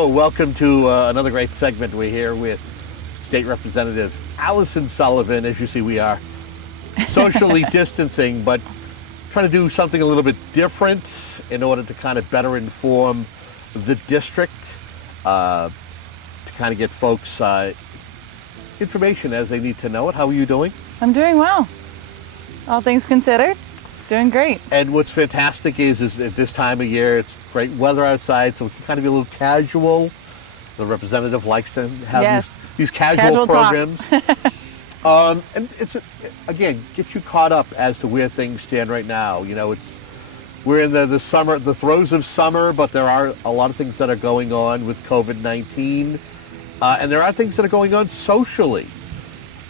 Hello, welcome to another great segment. We're here with State Representative Alyson Sullivan. As you see, we are socially distancing, but trying to do something a little bit different in order to kind of better inform the district, to kind of get folks information as they need to know it. How are you doing? I'm doing well. All things considered, doing great. And what's fantastic is at this time of year, it's great weather outside, so we can kind of be a little casual. The representative likes to have these casual programs. And it's, again, get you caught up as to where things stand right now. You know, we're in the summer, the throes of summer, but there are a lot of things that are going on with COVID-19. And there are things that are going on socially,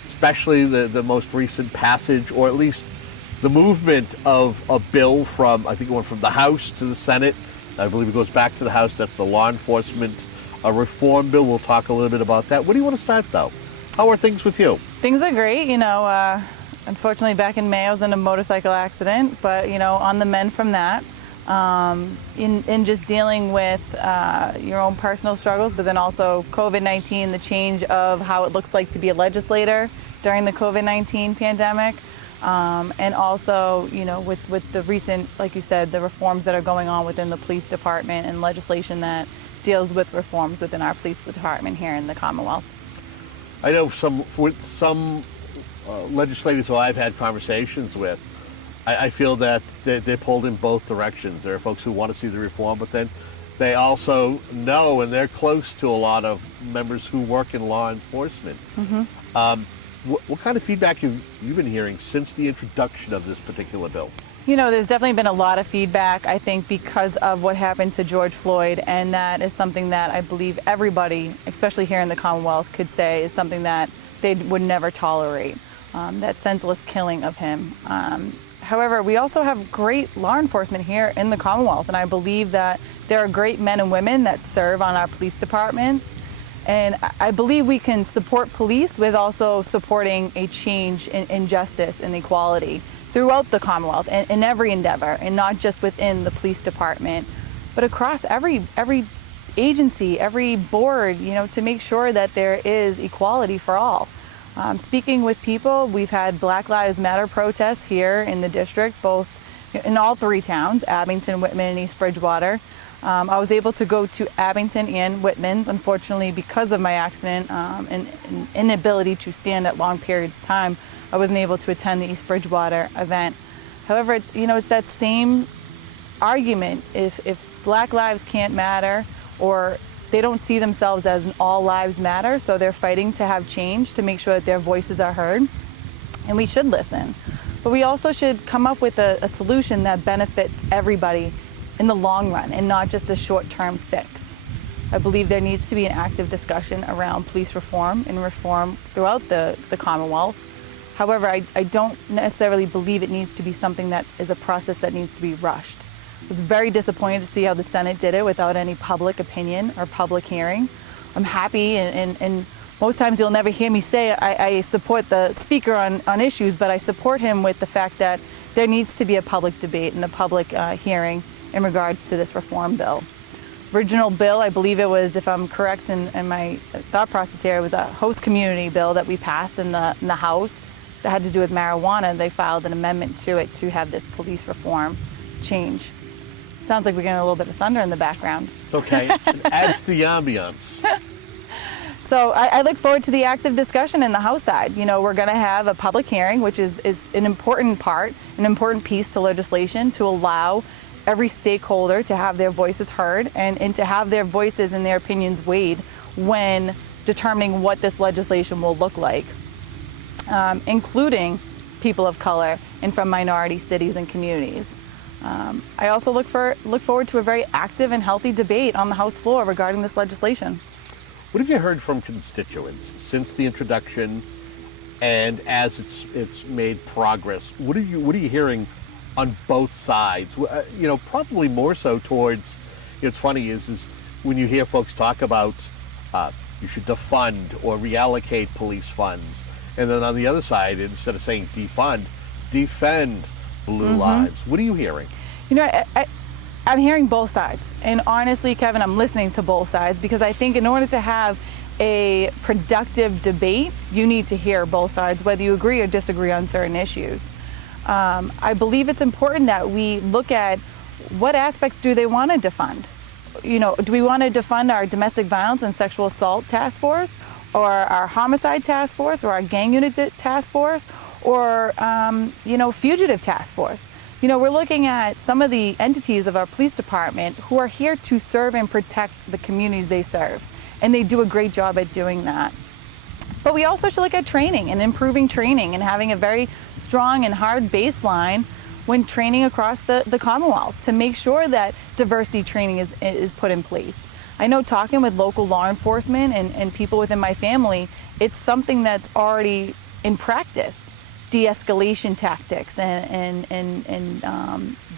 especially the most recent passage, or at least the movement of a bill from, I think it went from the House to the Senate. I believe it goes back to the House. That's the law enforcement reform bill. We'll talk a little bit about that. Where do you want to start, though? How are things with you? Things are great. You know, unfortunately, back in May, I was in a motorcycle accident, but, you know, on the mend from that. In just dealing with your own personal struggles, but then also COVID-19, the change of how it looks like to be a legislator during the COVID-19 pandemic. And also, you know, with the recent, like you said, the reforms that are going on within the police department and legislation that deals with reforms within our police department here in the Commonwealth. I know some legislators who I've had conversations with, I feel that they're pulled in both directions. There are folks who want to see the reform, but then they also know, and they're close to a lot of members who work in law enforcement. Mm-hmm. What kind of feedback have you been hearing since the introduction of this particular bill? You know, there's definitely been a lot of feedback, I think, because of what happened to George Floyd, and that is something that I believe everybody, especially here in the Commonwealth, could say is something that they would never tolerate, that senseless killing of him. However, we also have great law enforcement here in the Commonwealth, and I believe that there are great men and women that serve on our police departments. And I believe we can support police with also supporting a change in justice and equality throughout the Commonwealth and in every endeavor, and not just within the police department, but across every agency, every board, you know, to make sure that there is equality for all. Speaking with people, we've had Black Lives Matter protests here in the district, both in all three towns, Abington, Whitman, and East Bridgewater. I was able to go to Abington and Whitman. Unfortunately, because of my accident and inability to stand at long periods of time, I wasn't able to attend the East Bridgewater event. However, it's that same argument. If Black lives can't matter, or they don't see themselves as an all lives matter, so they're fighting to have change, to make sure that their voices are heard, and we should listen. But we also should come up with a solution that benefits everybody in the long run, and not just a short-term fix. I believe there needs to be an active discussion around police reform and reform throughout the Commonwealth. However, I don't necessarily believe it needs to be something that is a process that needs to be rushed. I was very disappointed to see how the Senate did it without any public opinion or public hearing. I'm happy, and most times you'll never hear me say I support the speaker on issues, but I support him with the fact that there needs to be a public debate and a public hearing in regards to this reform bill. Original bill, I believe it was, if I'm correct in my thought process here, it was a host community bill that we passed in the House that had to do with marijuana. They filed an amendment to it to have this police reform change. Sounds like we're getting a little bit of thunder in the background. It's okay. It adds to the ambiance. So I look forward to the active discussion in the House side. You know, we're going to have a public hearing, which is an important part, an important piece to legislation to allow every stakeholder to have their voices heard and to have their voices and their opinions weighed when determining what this legislation will look like, including people of color and from minority cities and communities. I also look forward to a very active and healthy debate on the House floor regarding this legislation. What have you heard from constituents since the introduction and as it's made progress? What are you hearing on both sides? You know, probably more so towards, it's funny is when you hear folks talk about you should defund or reallocate police funds, and then on the other side, instead of saying defund, defend blue lives. What are you hearing? You know, I'm hearing both sides. And honestly, Kevin, I'm listening to both sides because I think in order to have a productive debate, you need to hear both sides, whether you agree or disagree on certain issues. I believe it's important that we look at what aspects do they want to defund. Do we want to defund our domestic violence and sexual assault task force, or our homicide task force, or our gang unit task force, or fugitive task force? We're looking at some of the entities of our police department who are here to serve and protect the communities they serve, and they do a great job at doing that. But we also should look at training and improving training and having a very strong and hard baseline when training across the Commonwealth to make sure that diversity training is put in place. I know talking with local law enforcement and people within my family, it's something that's already in practice. De-escalation tactics and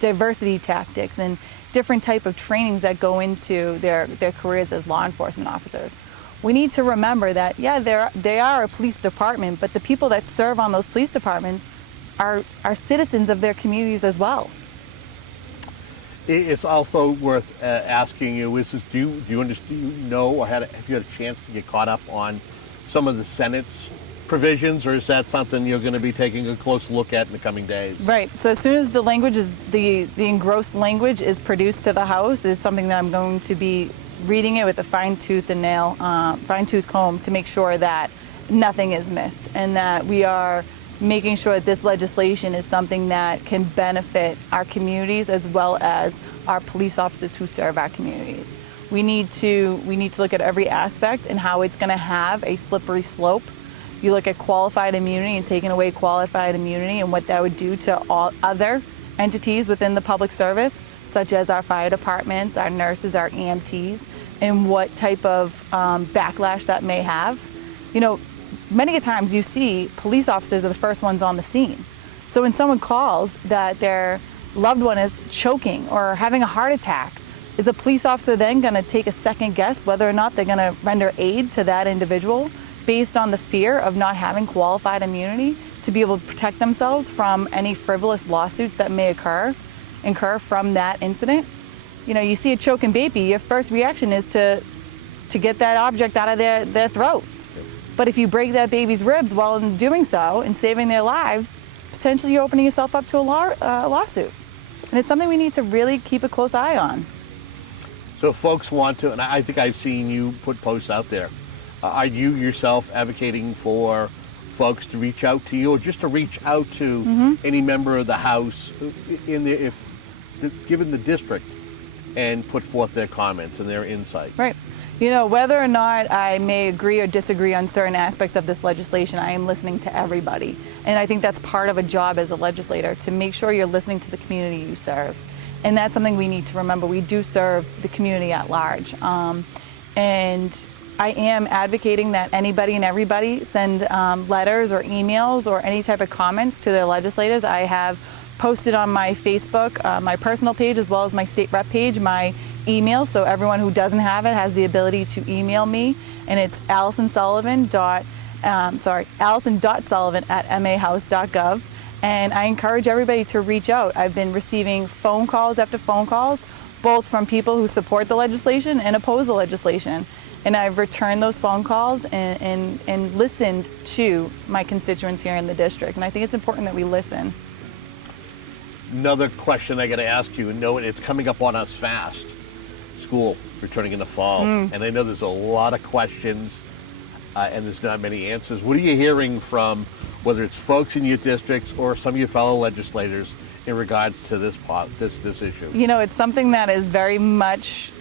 diversity tactics and different type of trainings that go into their careers as law enforcement officers. We need to remember that, they are a police department, but the people that serve on those police departments are citizens of their communities as well. It's also worth asking you, do you know, or have you had a chance to get caught up on some of the Senate's provisions, or is that something you're going to be taking a close look at in the coming days? Right. So as soon as the language the engrossed language is produced to the House, is something that I'm going to be reading it with a fine-tooth comb to make sure that nothing is missed and that we are making sure that this legislation is something that can benefit our communities as well as our police officers who serve our communities. We need to look at every aspect and how it's going to have a slippery slope. You look at qualified immunity and taking away qualified immunity and what that would do to all other entities within the public service, such as our fire departments, our nurses, our EMTs, and what type of backlash that may have. Many times you see police officers are the first ones on the scene. So when someone calls that their loved one is choking or having a heart attack, is a police officer then going to take a second guess whether or not they're going to render aid to that individual based on the fear of not having qualified immunity to be able to protect themselves from any frivolous lawsuits that may incur from that incident? You see a choking baby, your first reaction is to get that object out of their throats. But if you break that baby's ribs while in doing so and saving their lives, potentially you're opening yourself up to a lawsuit. And it's something we need to really keep a close eye on. So if folks want to, and I think I've seen you put posts out there, are you yourself advocating for folks to reach out to you or just to reach out to any member of the House given the district and put forth their comments and their insight? Right. Whether or not I may agree or disagree on certain aspects of this legislation, I am listening to everybody. And I think that's part of a job as a legislator, to make sure you're listening to the community you serve. And that's something we need to remember. We do serve the community at large. And I am advocating that anybody and everybody send letters or emails or any type of comments to their legislators. I have posted on my Facebook, my personal page, as well as my state rep page, my email, so everyone who doesn't have it has the ability to email me, and it's Alyson.Sullivan@mahouse.gov, and I encourage everybody to reach out. I've been receiving phone calls after phone calls, both from people who support the legislation and oppose the legislation, and I've returned those phone calls and listened to my constituents here in the district, and I think it's important that we listen. Another question I got to ask you, and know it's coming up on us fast. School returning in the fall, and I know there's a lot of questions and there's not many answers. What are you hearing from whether it's folks in your districts or some of your fellow legislators in regards to this issue? It's something that is very much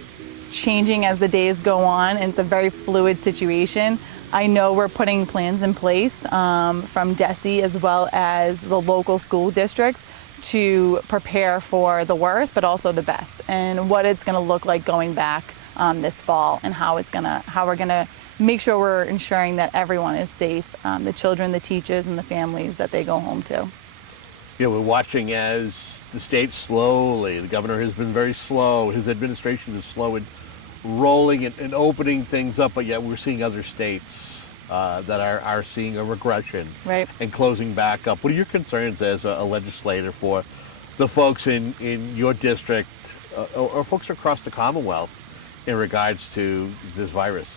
changing as the days go on, and it's a very fluid situation. I know we're putting plans in place from DESE as well as the local school districts to prepare for the worst, but also the best, and what it's going to look like going back this fall, and how we're going to make sure we're ensuring that everyone is safe, the children, the teachers, and the families that they go home to. We're watching as the state the governor has been very slow, his administration is slow in rolling and opening things up, but yet we're seeing other states that are seeing a regression, right, and closing back up. What are your concerns as a legislator for the folks in your district or folks across the Commonwealth in regards to this virus?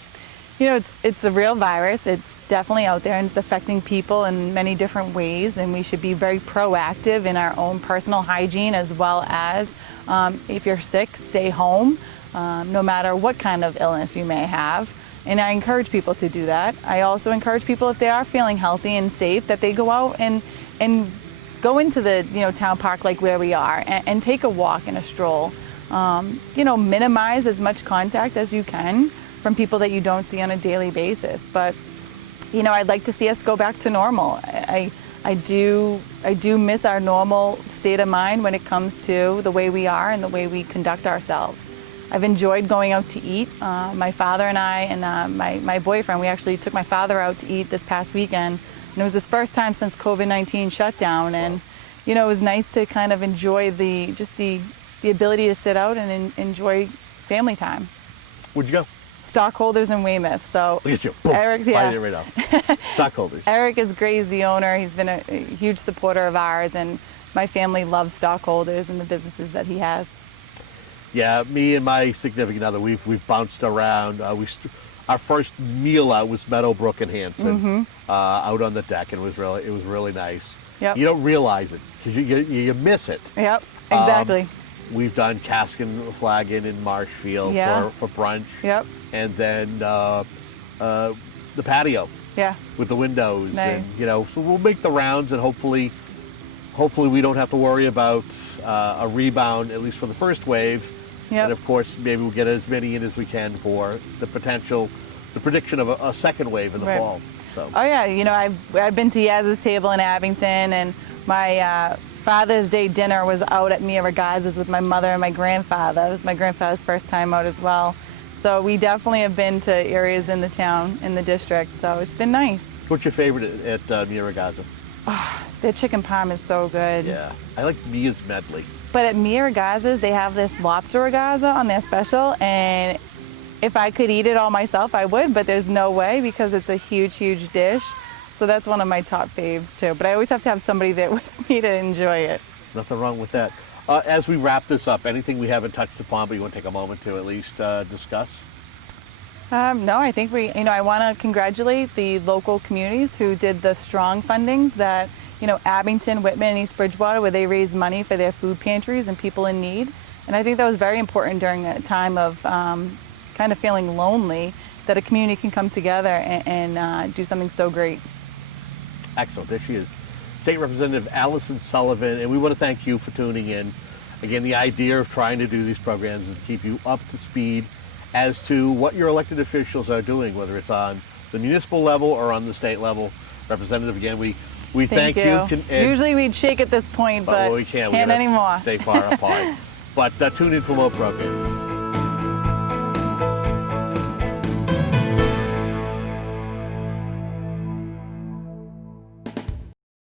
You know, it's a real virus. It's definitely out there, and it's affecting people in many different ways, and we should be very proactive in our own personal hygiene, as well as if you're sick, stay home, no matter what kind of illness you may have. And I encourage people to do that. I also encourage people, if they are feeling healthy and safe, that they go out and go into the town park like where we are, and take a walk and a stroll. Minimize as much contact as you can from people that you don't see on a daily basis. But I'd like to see us go back to normal. I do miss our normal state of mind when it comes to the way we are and the way we conduct ourselves. I've enjoyed going out to eat. My father and I and my boyfriend, we actually took my father out to eat this past weekend, and it was his first time since COVID-19 shut down. And it was nice to kind of enjoy the ability to sit out and enjoy family time. Where'd you go? Stockholders in Weymouth. So look at you. Boom. Eric, yeah. Find it right off. Stockholders. Eric is great. He's the owner. He's been a huge supporter of ours, and my family loves Stockholders and the businesses that he has. Yeah, me and my significant other, we've bounced around. Our first meal out was Meadowbrook and Hanson, out on the deck, and it was really nice. Yep. You don't realize it because you miss it. Yep, exactly. We've done cask and flagon in Marshfield for brunch. Yep. And then the patio. Yeah. With the windows. Nice. And so we'll make the rounds, and hopefully we don't have to worry about a rebound, at least for the first wave. Yep. And of course, maybe we'll get as many in as we can for the prediction of a second wave in the fall. So. Oh yeah, I've been to Yaz's table in Abington, and my Father's Day dinner was out at Mia Regaz's with my mother and my grandfather. It was my grandfather's first time out as well. So we definitely have been to areas in the town, in the district, so it's been nice. What's your favorite at Mia Regaz's? Oh, their chicken parm is so good. Yeah, I like Mia's medley. But at Mia Regaz's, they have this lobster regaza on their special, and if I could eat it all myself, I would, but there's no way because it's a huge, huge dish. So that's one of my top faves too. But I always have to have somebody there with me to enjoy it. Nothing wrong with that. As we wrap this up, anything we haven't touched upon, but you want to take a moment to at least discuss? No, I think I want to congratulate the local communities who did the strong fundings that, Abington, Whitman, and East Bridgewater, where they raised money for their food pantries and people in need. And I think that was very important during a time of kind of feeling lonely, that a community can come together and do something so great. Excellent. There she is, State Representative Alyson Sullivan, and we want to thank you for tuning in. Again, the idea of trying to do these programs is to keep you up to speed as to what your elected officials are doing, whether it's on the municipal level or on the state level. Representative, again, we thank you. Usually we'd shake at this point, but we can't anymore. Stay far apart. But tune in for more programs.